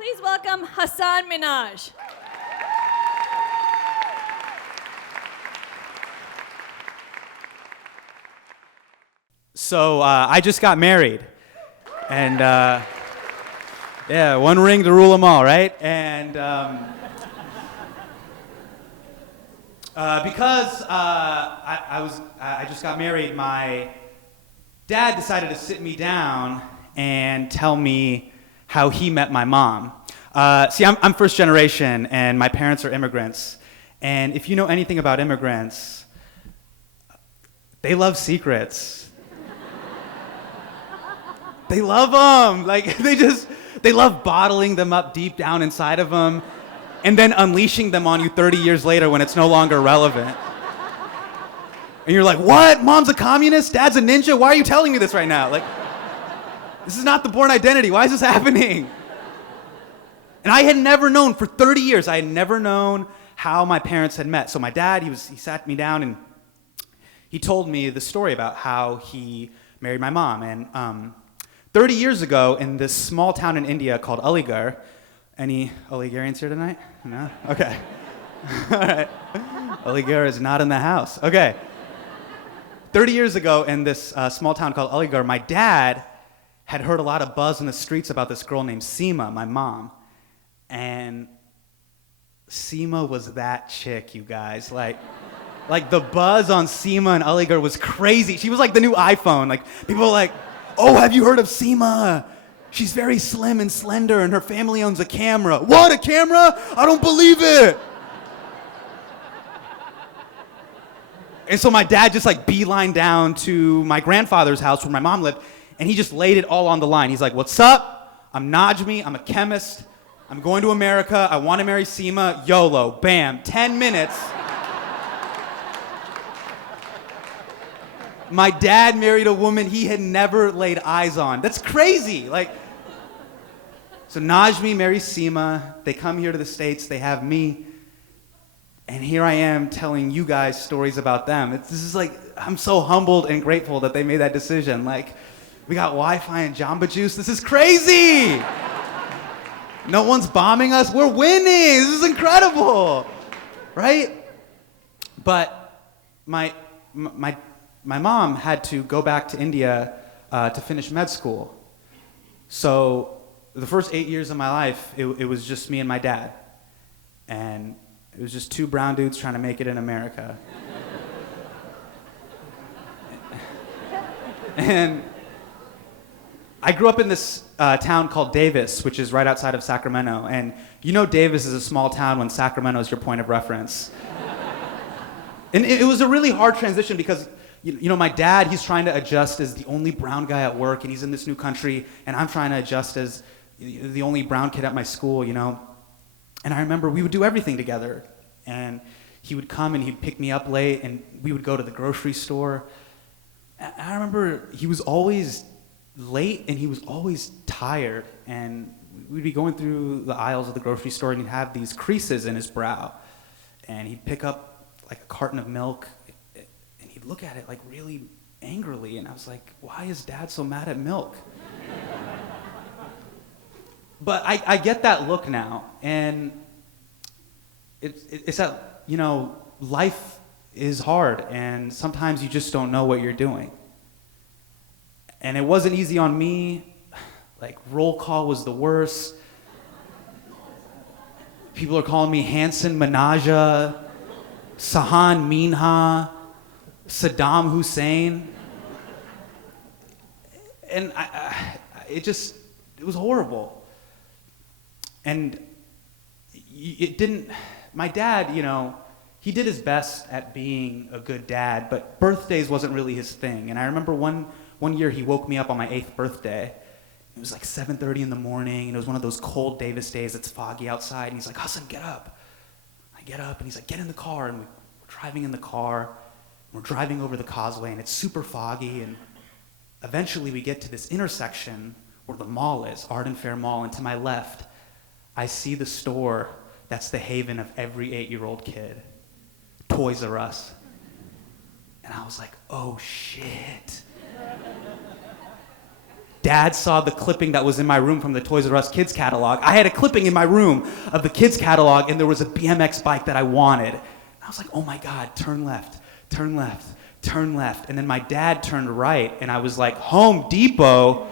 Please welcome Hasan Minhaj. So I just got married, and yeah, one ring to rule them all, right? And because I just got married, my dad decided to sit me down and tell me how he met my mom. See, I'm first generation, and my parents are immigrants. And if you know anything about immigrants, they love secrets. They love them. Like, they love bottling them up deep down inside of them and then unleashing them on you 30 years later when it's no longer relevant. And you're like, what? Mom's a communist? Dad's a ninja? Why are you telling me this right now? Like, this is not the Born Identity. Why is this happening? And I had never known, for 30 years, I had never known how my parents had met. So my dad, he sat me down and he told me the story about how he married my mom. And 30 years ago, in this small town in India called Aligarh, any Aligarhians here tonight? No? Okay. All right. Aligarh is not in the house. Okay. 30 years ago, in this small town called Aligarh, my dad had heard a lot of buzz in the streets about this girl named Seema, my mom. And Seema was that chick, you guys. Like the buzz on Seema in Aligarh was crazy. She was like the new iPhone. Like, people were like, oh, have you heard of Seema? She's very slim and slender, and her family owns a camera. What, a camera? I don't believe it. And so my dad just like beelined down to my grandfather's house where my mom lived, and he just laid it all on the line. He's like, what's up? I'm Najmi, I'm a chemist. I'm going to America. I want to marry Seema. YOLO, bam, 10 minutes. My dad married a woman he had never laid eyes on. That's crazy. Like, so Najmi marries Seema. They come here to the States. They have me. And here I am telling you guys stories about them. This is like, I'm so humbled and grateful that they made that decision. Like, we got Wi-Fi and Jamba Juice. This is crazy. No one's bombing us. We're winning. This is incredible. Right? But my mom had to go back to India to finish med school. So the first 8 years of my life, it was just me and my dad. And it was just two brown dudes trying to make it in America. And I grew up in this town called Davis, which is right outside of Sacramento. And you know Davis is a small town when Sacramento is your point of reference. And it was a really hard transition because you know, my dad, he's trying to adjust as the only brown guy at work, and he's in this new country, and I'm trying to adjust as the only brown kid at my school, you know. And I remember we would do everything together, and he would come and he'd pick me up late, and we would go to the grocery store. And I remember he was always late, and he was always tired, and we'd be going through the aisles of the grocery store, and he'd have these creases in his brow, and he'd pick up like a carton of milk, look at it like really angrily, and I was like, why is Dad so mad at milk? But I get that look now, and it's that, you know, life is hard, and sometimes you just don't know what you're doing. And it wasn't easy on me. Like, roll call was the worst. People are calling me Hasan Minhaj, Hasan Minhaj, Saddam Hussein, and it was horrible. And it didn't, my dad, you know, he did his best at being a good dad, but birthdays wasn't really his thing. And I remember one year he woke me up on my 8th birthday. It was like 7:30 in the morning, and it was one of those cold Davis days, it's foggy outside, and he's like, Hasan, get up. I get up, and he's like, get in the car, and we're driving in the car. We're driving over the causeway, and it's super foggy, and eventually we get to this intersection where the mall is, Arden Fair Mall, and to my left, I see the store that's the haven of every 8-year-old kid, Toys R Us. And I was like, oh shit. Dad saw the clipping that was in my room from the Toys R Us kids catalog. I had a clipping in my room of the kids catalog, and there was a BMX bike that I wanted. And I was like, oh my God, turn left, turn left, turn left. And then my dad turned right, and I was like, Home Depot?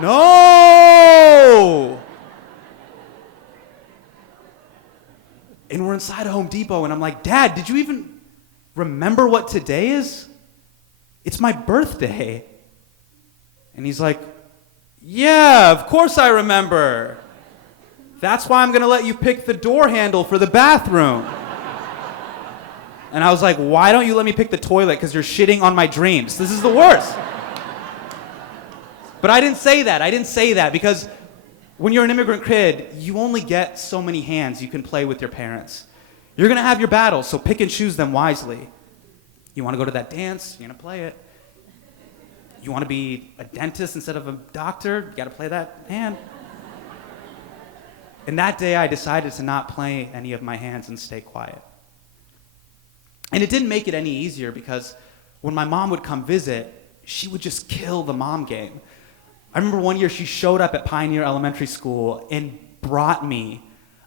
No! And we're inside of Home Depot, and I'm like, Dad, did you even remember what today is? It's my birthday. And he's like, yeah, of course I remember. That's why I'm gonna let you pick the door handle for the bathroom. And I was like, why don't you let me pick the toilet? Because you're shitting on my dreams. This is the worst. But I didn't say that. I didn't say that because when you're an immigrant kid, you only get so many hands you can play with your parents. You're gonna have your battles, so pick and choose them wisely. You wanna go to that dance, you're gonna play it. You wanna be a dentist instead of a doctor, you gotta play that hand. And that day I decided to not play any of my hands and stay quiet. And it didn't make it any easier because when my mom would come visit, she would just kill the mom game. I remember one year she showed up at Pioneer Elementary School and brought me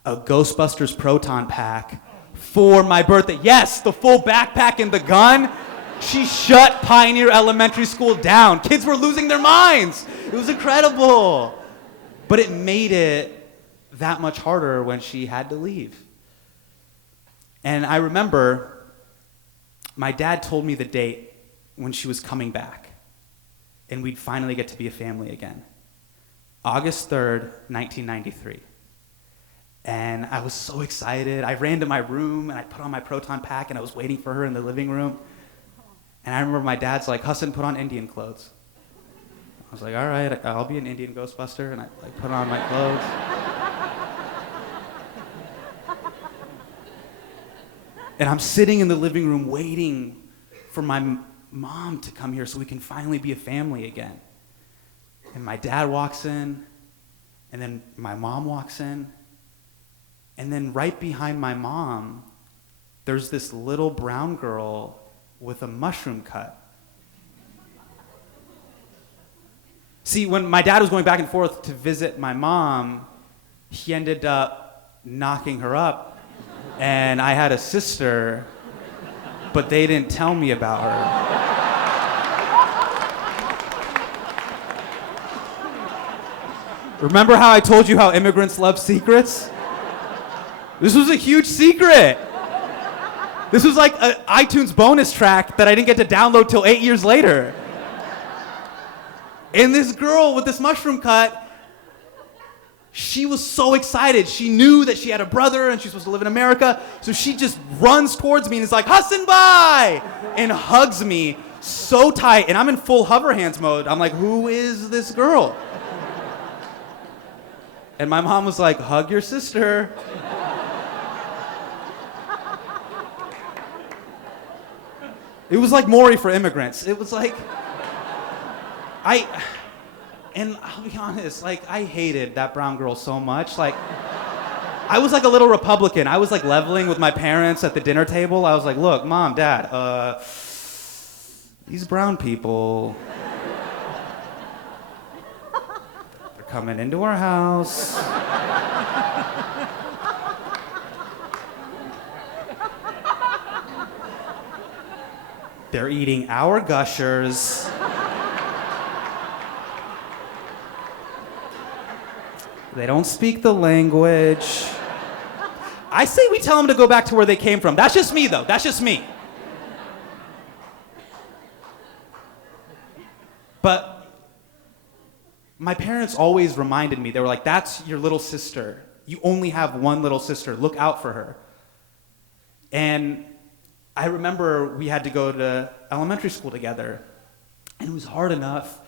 a Ghostbusters Proton pack for my birthday. Yes, the full backpack and the gun. She shut Pioneer Elementary School down. Kids were losing their minds. It was incredible. But it made it that much harder when she had to leave. And I remember my dad told me the date when she was coming back, and we'd finally get to be a family again. August 3rd, 1993. And I was so excited. I ran to my room, and I put on my Proton pack, and I was waiting for her in the living room. And I remember my dad's like, Hasan, put on Indian clothes. I was like, all right, I'll be an Indian Ghostbuster, and I put on my clothes. And I'm sitting in the living room waiting for my mom to come here so we can finally be a family again. And my dad walks in, and then my mom walks in, and then right behind my mom, there's this little brown girl with a mushroom cut. See, when my dad was going back and forth to visit my mom, he ended up knocking her up. And I had a sister, but they didn't tell me about her. Remember how I told you how immigrants love secrets? This was a huge secret. This was like an iTunes bonus track that I didn't get to download till 8 years later. And this girl with this mushroom cut, she was so excited. She knew that she had a brother and she's supposed to live in America. So she just runs towards me and is like, Hasan-Bhai! And hugs me so tight. And I'm in full hover hands mode. I'm like, who is this girl? And my mom was like, hug your sister. It was like Maury for immigrants. It was like, and I'll be honest, like, I hated that brown girl so much. Like, I was like a little Republican. I was like leveling with my parents at the dinner table. I was like, look, Mom, Dad, these brown people, they're coming into our house. They're eating our gushers. They don't speak the language. I say we tell them to go back to where they came from. That's just me, though. That's just me. But my parents always reminded me, they were like, that's your little sister. You only have one little sister. Look out for her. And I remember we had to go to elementary school together. And it was hard enough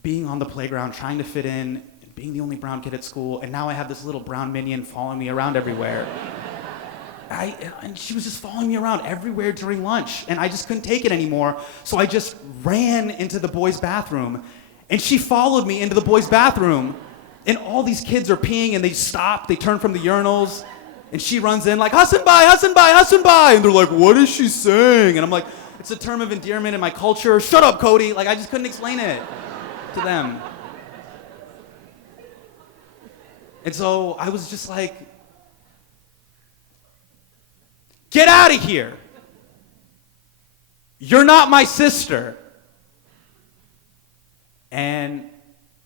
being on the playground, trying to fit in, being the only brown kid at school, and now I have this little brown minion following me around everywhere. And she was just following me around everywhere during lunch, and I just couldn't take it anymore, so I just ran into the boys' bathroom, and she followed me into the boys' bathroom, and all these kids are peeing, and they stop, they turn from the urinals, and she runs in like, Hasan-Bhai, Hasan-Bhai, Hasan-Bhai, and they're like, what is she saying? And I'm like, it's a term of endearment in my culture. Shut up, Cody. Like, I just couldn't explain it to them. And so I was just like, get out of here. You're not my sister. And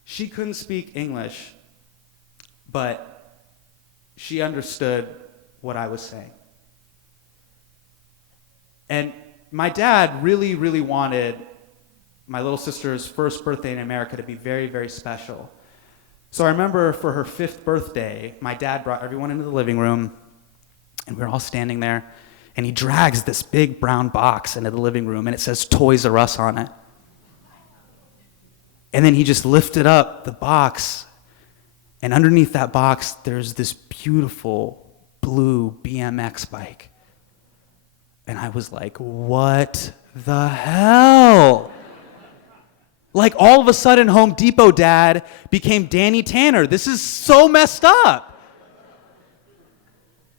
she couldn't speak English, but she understood what I was saying. And my dad really, really wanted my little sister's first birthday in America to be very, very special. So I remember for her 5th birthday, my dad brought everyone into the living room, and we were all standing there, and he drags this big brown box into the living room, and it says Toys R Us on it. And then he just lifted up the box, and underneath that box, there's this beautiful blue BMX bike. And I was like, what the hell? Like, all of a sudden, Home Depot dad became Danny Tanner. This is so messed up.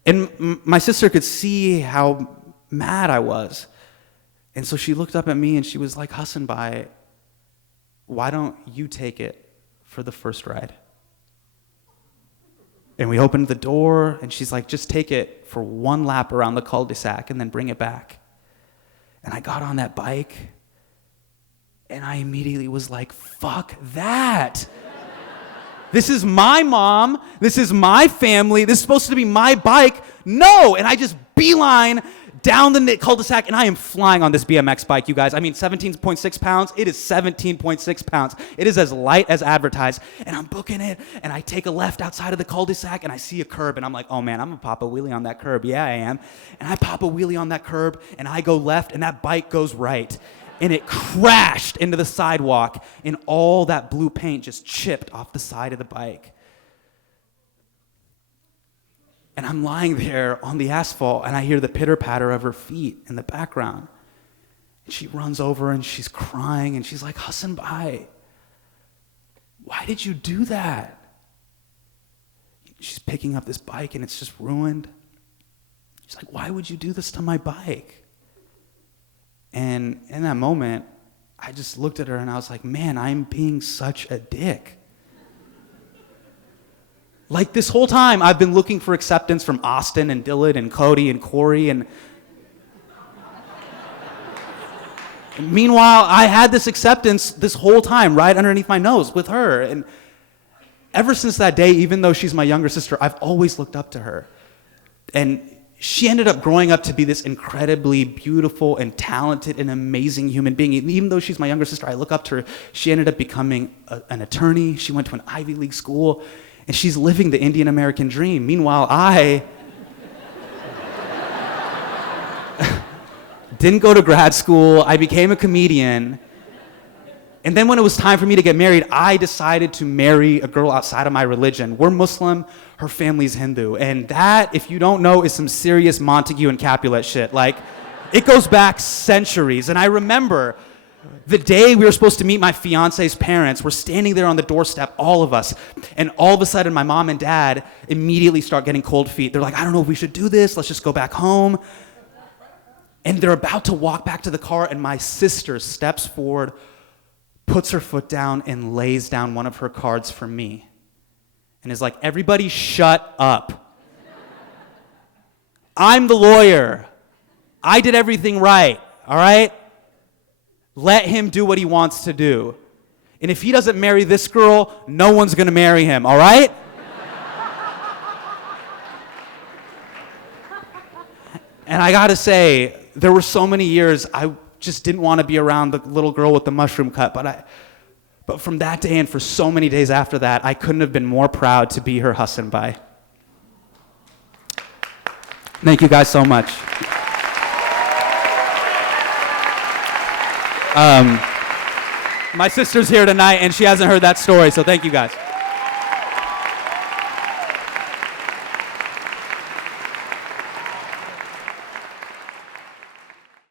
And my sister could see how mad I was. And so she looked up at me and she was like, Hasan-Bhai, why don't you take it for the first ride? And we opened the door, and she's like, just take it for one lap around the cul-de-sac and then bring it back. And I got on that bike, and I immediately was like, fuck that. This is my mom. This is my family. This is supposed to be my bike. No! And I just beeline down the cul-de-sac, and I am flying on this BMX bike, you guys. I mean, 17.6 pounds. It is 17.6 pounds. It is as light as advertised. And I'm booking it, and I take a left outside of the cul-de-sac, and I see a curb, and I'm like, oh man, I'm gonna pop a wheelie on that curb. Yeah, I am. And I pop a wheelie on that curb, and I go left, and that bike goes right. And it crashed into the sidewalk, and all that blue paint just chipped off the side of the bike. And I'm lying there on the asphalt, and I hear the pitter-patter of her feet in the background. And she runs over, and she's crying, and she's like, Hasan-Bhai, why did you do that? She's picking up this bike, and it's just ruined. She's like, why would you do this to my bike? And in that moment, I just looked at her, and I was like, man, I'm being such a dick. Like, this whole time, I've been looking for acceptance from Austin and Dylan and Cody and Corey, and meanwhile, I had this acceptance this whole time right underneath my nose with her. And ever since that day, even though she's my younger sister, I've always looked up to her. And she ended up growing up to be this incredibly beautiful and talented and amazing human being. Even though she's my younger sister, I look up to her. She ended up becoming an attorney. She went to an Ivy League school. And she's living the Indian American dream. Meanwhile, I didn't go to grad school. I became a comedian. And then when it was time for me to get married, I decided to marry a girl outside of my religion. We're Muslim, her family's Hindu. And that, if you don't know, is some serious Montague and Capulet shit. Like, it goes back centuries. And I remember the day we were supposed to meet my fiance's parents, we're standing there on the doorstep, all of us, and all of a sudden my mom and dad immediately start getting cold feet. They're like, I don't know if we should do this, let's just go back home. And they're about to walk back to the car, and my sister steps forward, puts her foot down, and lays down one of her cards for me. And is like, everybody shut up. I'm the lawyer. I did everything right, all right? Let him do what he wants to do. And if he doesn't marry this girl, no one's gonna marry him, all right? And I gotta say, there were so many years I just didn't want to be around the little girl with the mushroom cut, but from that day and for so many days after that, I couldn't have been more proud to be her Hasan-Bhai. Thank you guys so much. My sister's here tonight, and she hasn't heard that story, so thank you guys.